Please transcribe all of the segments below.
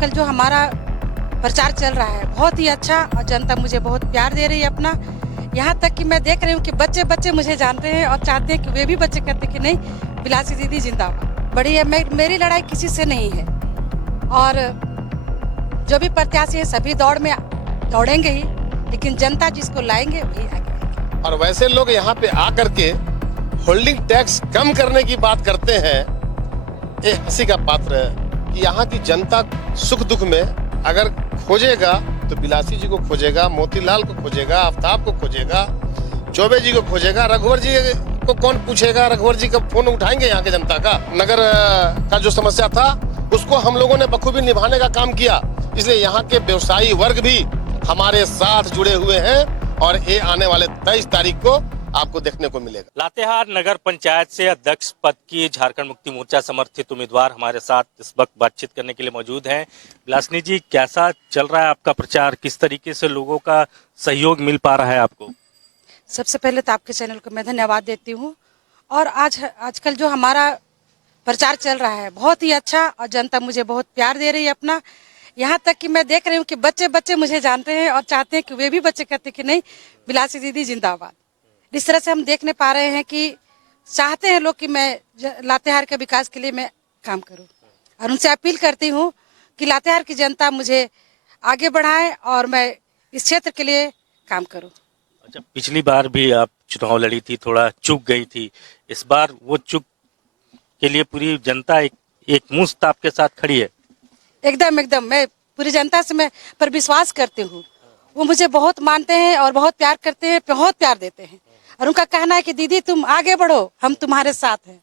आजकल जो हमारा प्रचार चल रहा है बहुत ही अच्छा और जनता मुझे बहुत प्यार दे रही है अपना। यहाँ तक कि मैं देख रही हूँ कि बच्चे बच्चे मुझे जानते हैं और चाहते हैं कि वे भी बच्चे कहते हैं कि नहीं बिलासी दीदी जिंदाबाद। बड़ी है, मेरी लड़ाई किसी से नहीं है और जो भी प्रत्याशी है सभी दौड़ में दौड़ेंगे ही, लेकिन जनता जिसको लाएंगे वही आगे आएंगे। और वैसे लोग यहाँ पे आकर के होल्डिंग टैक्स कम करने की बात करते हैं, ये हंसी का पात्र है कि यहाँ की जनता सुख दुख में अगर खोजेगा तो बिलासी जी को खोजेगा, मोतीलाल को खोजेगा, आफ्ताब को खोजेगा, चौबे जी को खोजेगा। रघुवर जी को कौन पूछेगा? रघुवर जी का फोन उठाएंगे यहाँ के जनता का? नगर का जो समस्या था उसको हम लोगों ने बखूबी निभाने का काम किया, इसलिए यहाँ के व्यवसायी वर्ग भी हमारे साथ जुड़े हुए हैं और ये आने वाले 23 तारीख को आपको देखने को मिलेगा। लातेहार नगर पंचायत से अध्यक्ष पद की झारखंड मुक्ति मोर्चा समर्थित उम्मीदवार हमारे साथ इस वक्त बातचीत करने के लिए मौजूद हैं। बिलासनी जी, कैसा चल रहा है आपका प्रचार? किस तरीके से लोगों का सहयोग मिल पा रहा है आपको? सबसे पहले तो आपके चैनल को मैं धन्यवाद देती हूँ। और आजकल जो हमारा प्रचार चल रहा है बहुत ही अच्छा और जनता मुझे बहुत प्यार दे रही है अपना। यहाँ तक कि मैं देख रही हूँ कि बच्चे बच्चे मुझे जानते हैं और चाहते हैं कि वे भी बच्चे कहते हैं कि नहीं बिलासी दीदी जिंदाबाद। इस तरह से हम देखने पा रहे हैं कि चाहते हैं लोग कि मैं लातेहार के विकास के लिए मैं काम करूं और उनसे अपील करती हूं कि लातेहार की जनता मुझे आगे बढ़ाए और मैं इस क्षेत्र के लिए काम करूं। अच्छा, पिछली बार भी आप चुनाव लड़ी थी, थोड़ा चूक गई थी। इस बार वो चूक के लिए पूरी जनता एक मुश्त आपके साथ खड़ी है? एकदम मैं पूरी जनता से मैं पर विश्वास करती हूँ। वो मुझे बहुत मानते हैं और बहुत प्यार करते हैं, बहुत प्यार देते हैं और उनका कहना है कि दीदी तुम आगे बढ़ो, हम तुम्हारे साथ हैं।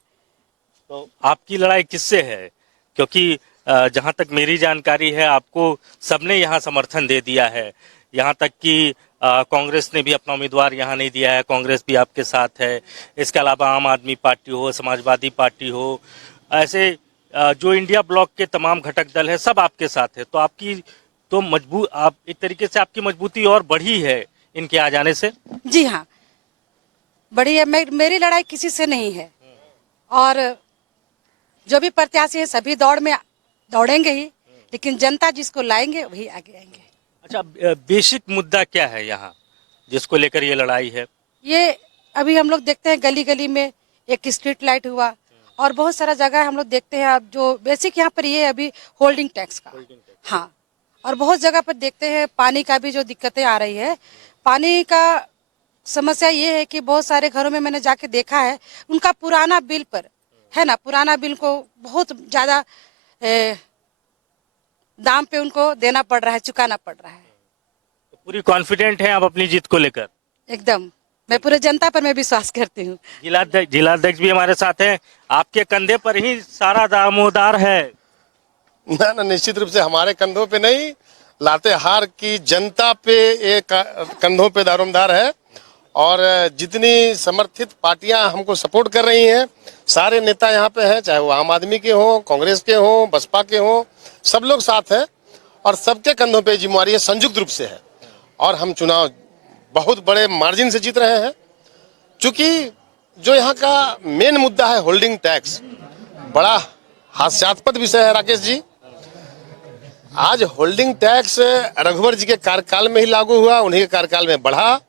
तो आपकी लड़ाई किससे है? क्योंकि जहां तक मेरी जानकारी है आपको सबने यहाँ समर्थन दे दिया है। यहाँ तक कि कांग्रेस ने भी अपना उम्मीदवार यहाँ नहीं दिया है, कांग्रेस भी आपके साथ है। इसके अलावा आम आदमी पार्टी हो, समाजवादी पार्टी हो, ऐसे जो इंडिया ब्लॉक के तमाम घटक दल है सब आपके साथ है। तो आपकी तो आप एक तरीके से आपकी मजबूती और बढ़ी है इनके आ जाने से? जी हाँ, बड़ी है, मेरी लड़ाई किसी से नहीं है और जो भी प्रत्याशी है सभी दौड़ में दौड़ेंगे ही, लेकिन जनता जिसको लाएंगे वही आगे आएंगे। अच्छा, बेसिक मुद्दा क्या है यहाँ जिसको लेकर ये लड़ाई है? ये अभी हम लोग देखते हैं गली गली में एक स्ट्रीट लाइट हुआ और बहुत सारा जगह हम लोग देखते हैं। अब जो बेसिक यहाँ पर ये है अभी होल्डिंग टैक्स का। हाँ, और बहुत जगह पर देखते हैं पानी का भी जो दिक्कतें आ रही है। पानी का समस्या ये है कि बहुत सारे घरों में मैंने जाके देखा है उनका पुराना बिल पर है ना, पुराना बिल को बहुत ज्यादा दाम पे उनको देना पड़ रहा है, चुकाना पड़ रहा है। तो पूरी कॉन्फिडेंट है आप अपनी जीत को लेकर? एकदम, मैं पूरे जनता पर मैं विश्वास करती हूँ। जिलाध्यक्ष भी हमारे साथ हैं। आपके कंधे पर ही सारा दामोदार है? ना, निश्चित रूप से हमारे कंधों पे नहीं, लातेहार की जनता पे एक कंधों पे दारोमदार है। और जितनी समर्थित पार्टियां हमको सपोर्ट कर रही हैं, सारे नेता यहाँ पे हैं, चाहे वो आम आदमी के हों, कांग्रेस के हों, बसपा के हों, सब लोग साथ हैं और सबके कंधों पे जिम्मेवारी है, संयुक्त रूप से है। और हम चुनाव बहुत बड़े मार्जिन से जीत रहे हैं। चूंकि जो यहाँ का मेन मुद्दा है होल्डिंग टैक्स, बड़ा हास्यास्पद विषय है राकेश जी। आज होल्डिंग टैक्स रघुवर जी के कार्यकाल में ही लागू हुआ, उन्हीं के कार्यकाल में बढ़ा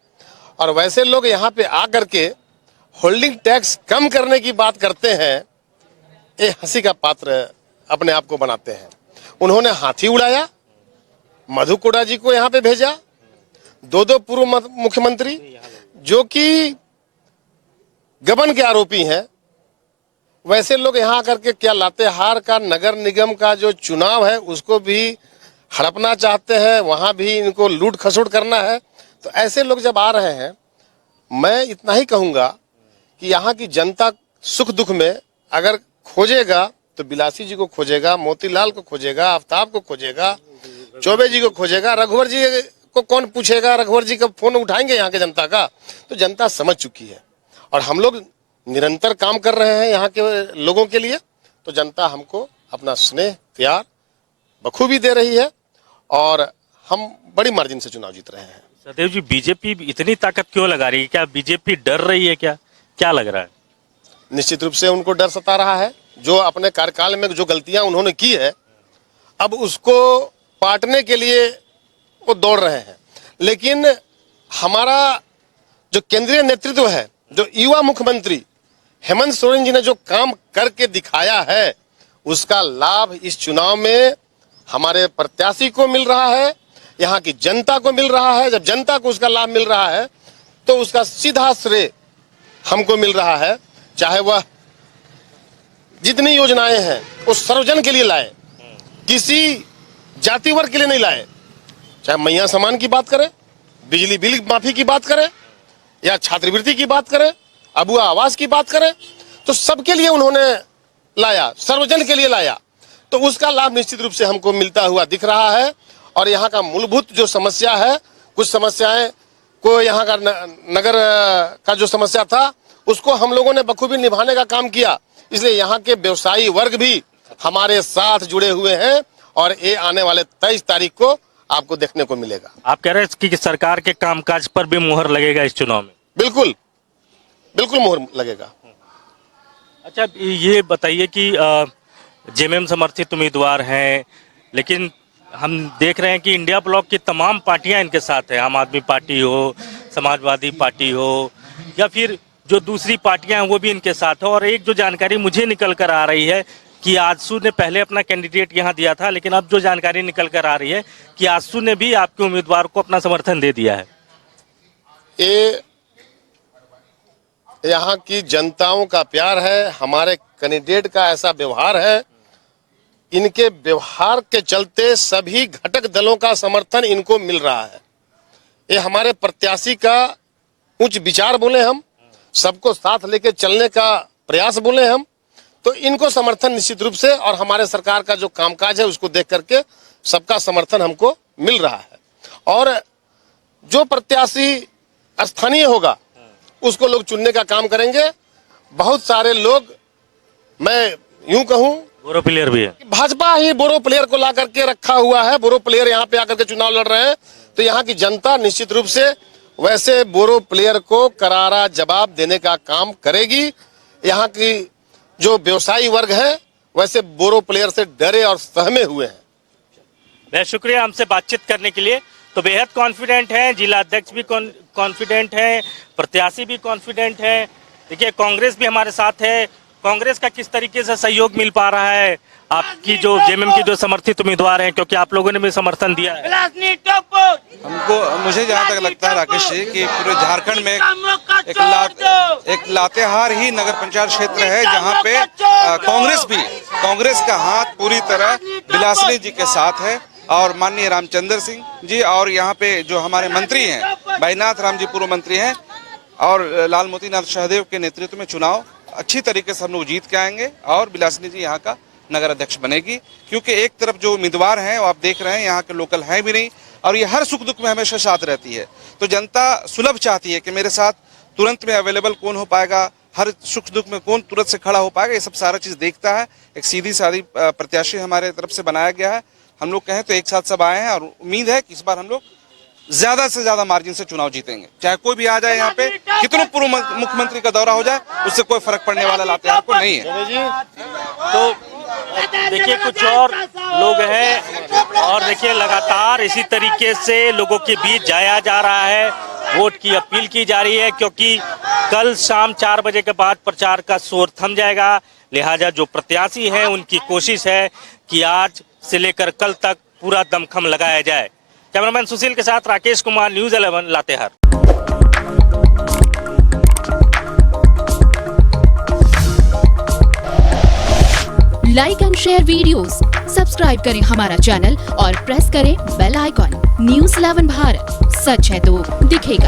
और वैसे लोग यहाँ पे आकर के होल्डिंग टैक्स कम करने की बात करते हैं, ये हंसी का पात्र अपने आप को बनाते हैं। उन्होंने हाथी उड़ाया, मधु कोड़ा जी को यहाँ पे भेजा, दो पूर्व मुख्यमंत्री जो कि गबन के आरोपी हैं। वैसे लोग यहाँ आकर के क्या लातेहार का नगर निगम का जो चुनाव है उसको भी हड़पना चाहते हैं, वहां भी इनको लूट खसोट करना है। तो ऐसे लोग जब आ रहे हैं, मैं इतना ही कहूंगा कि यहाँ की जनता सुख दुख में अगर खोजेगा तो बिलासी जी को खोजेगा, मोतीलाल को खोजेगा, आफ्ताब को खोजेगा, चौबे जी को खोजेगा। रघुवर जी को कौन पूछेगा? रघुवर जी का फोन उठाएंगे यहाँ के जनता का? तो जनता समझ चुकी है और हम लोग निरंतर काम कर रहे हैं यहाँ के लोगों के लिए। तो जनता हमको अपना स्नेह प्यार बखूबी दे रही है और हम बड़ी मार्जिन से चुनाव जीत रहे हैं। सदैव जी, बीजेपी इतनी ताकत क्यों लगा रही है? क्या बीजेपी डर रही है? क्या लग रहा है? निश्चित रूप से उनको डर सता रहा है। जो अपने कार्यकाल में जो गलतियां उन्होंने की है, अब उसको पाटने के लिए वो दौड़ रहे हैं। लेकिन हमारा जो केंद्रीय नेतृत्व है, जो युवा मुख्यमंत्री हेमंत सोरेन जी ने जो काम करके दिखाया है, उसका लाभ इस चुनाव में हमारे प्रत्याशी को मिल रहा है, यहाँ की जनता को मिल रहा है। जब जनता को उसका लाभ मिल रहा है तो उसका सीधा श्रेय हमको मिल रहा है। चाहे वह जितनी योजनाएं हैं वो सर्वजन के लिए लाए, किसी जाति वर्ग के लिए नहीं लाए। चाहे मैया सम्मान की बात करें, बिजली बिल माफी की बात करें, या छात्रवृत्ति की बात करें, अबुआ आवास की बात करें, तो सबके लिए उन्होंने लाया, सर्वजन के लिए लाया। तो उसका लाभ निश्चित रूप से हमको मिलता हुआ दिख रहा है। और यहाँ का मूलभूत जो समस्या है, कुछ समस्याएं को यहाँ का नगर का जो समस्या था उसको हम लोगों ने बखूबी निभाने का काम किया। इसलिए यहाँ के व्यवसायी वर्ग भी हमारे साथ जुड़े हुए हैं और ये आने वाले 23 तारीख को आपको देखने को मिलेगा। आप कह रहे हैं कि सरकार के कामकाज पर भी मुहर लगेगा इस चुनाव में? बिल्कुल बिल्कुल मुहर लगेगा। अच्छा, ये बताइए कि जेएमएम समर्थित उम्मीदवार हैं, लेकिन हम देख रहे हैं कि इंडिया ब्लॉक की तमाम पार्टियां इनके साथ है। आम आदमी पार्टी हो, समाजवादी पार्टी हो, या फिर जो दूसरी पार्टियां हैं वो भी इनके साथ है। और एक जो जानकारी मुझे निकल कर आ रही है कि आजसू ने पहले अपना कैंडिडेट यहाँ दिया था, लेकिन अब जो जानकारी निकल कर आ रही है कि आजसू ने भी आपके उम्मीदवार को अपना समर्थन दे दिया है। ये यहाँ की जनताओं का प्यार है, हमारे कैंडिडेट का ऐसा व्यवहार है। इनके व्यवहार के चलते सभी घटक दलों का समर्थन इनको मिल रहा है। ये हमारे प्रत्याशी का उच्च विचार बोले हम, सबको साथ लेके चलने का प्रयास बोले हम, तो इनको समर्थन निश्चित रूप से, और हमारे सरकार का जो कामकाज है उसको देख करके सबका समर्थन हमको मिल रहा है। और जो प्रत्याशी स्थानीय होगा उसको लोग चुनने का काम करेंगे। बहुत सारे लोग, मैं यूं कहूं, बोरो प्लेयर भी है। भाजपा ही बोरो प्लेयर को ला करके रखा हुआ है। बोरो प्लेयर यहाँ पे आकर के चुनाव लड़ रहे हैं, तो यहाँ की जनता निश्चित रूप से वैसे बोरो प्लेयर को करारा जवाब देने का काम करेगी। यहाँ की जो व्यवसायी वर्ग है वैसे बोरो प्लेयर से डरे और सहमे हुए हैं। बहुत शुक्रिया हमसे बातचीत करने के लिए। तो बेहद कॉन्फिडेंट हैं, जिला अध्यक्ष भी कॉन्फिडेंट हैं, प्रत्याशी भी कॉन्फिडेंट हैं। देखिए, कांग्रेस भी हमारे साथ है। कांग्रेस का किस तरीके से सहयोग मिल पा रहा है आपकी जो जेएमएम की जो समर्थित उम्मीदवार हैं, क्योंकि आप लोगों ने भी समर्थन दिया है? हमको, मुझे जहाँ तक लगता है राकेश जी, कि पूरे झारखंड में एक लातेहार ही नगर पंचायत क्षेत्र है जहाँ पे कांग्रेस का हाथ पूरी तरह विलासिनी जी के साथ है। और माननीय रामचंद्र सिंह जी और यहाँ पे जो हमारे मंत्री हैं, बैनाथ राम जी पूर्व मंत्री हैं, और लाल मोती नाथ शाहदेव के नेतृत्व में चुनाव अच्छी तरीके से हम लोग जीत के आएंगे और विलासिनी जी यहाँ का नगर अध्यक्ष बनेगी। क्योंकि एक तरफ जो उम्मीदवार हैं वो आप देख रहे हैं यहाँ के लोकल हैं भी नहीं, और ये हर सुख दुख में हमेशा साथ रहती है। तो जनता सुलभ चाहती है कि मेरे साथ तुरंत में अवेलेबल कौन हो पाएगा, हर सुख दुख में कौन तुरंत से खड़ा हो पाएगा, ये सब सारा चीज देखता है। एक सीधी सादी प्रत्याशी हमारे तरफ से बनाया गया है। हम लोग कहें तो एक साथ सब आए हैं और उम्मीद है कि इस बार हम लोग ज्यादा से ज्यादा मार्जिन से चुनाव जीतेंगे। चाहे कोई भी आ जाए यहाँ पे, कितनों पूर्व मुख्यमंत्री का दौरा हो जाए, उससे कोई फर्क पड़ने वाला लातेहार को नहीं है। तो देखिए, कुछ और लोग हैं और देखिए लगातार इसी तरीके से लोगों के बीच जाया जा रहा है, वोट की अपील की जा रही है। क्योंकि कल शाम 4 बजे के बाद प्रचार का शोर थम जाएगा। लिहाजा जो प्रत्याशी हैं उनकी कोशिश है कि आज से लेकर कल तक पूरा दमखम लगाया जाए। कैमरामैन सुशील के साथ Rakesh Kumar, news 11 Latehar. Like and share videos, subscribe करें हमारा चैनल और प्रेस करें बेल आइकॉन। न्यूज़ 11 भारत, सच है तो दिखेगा।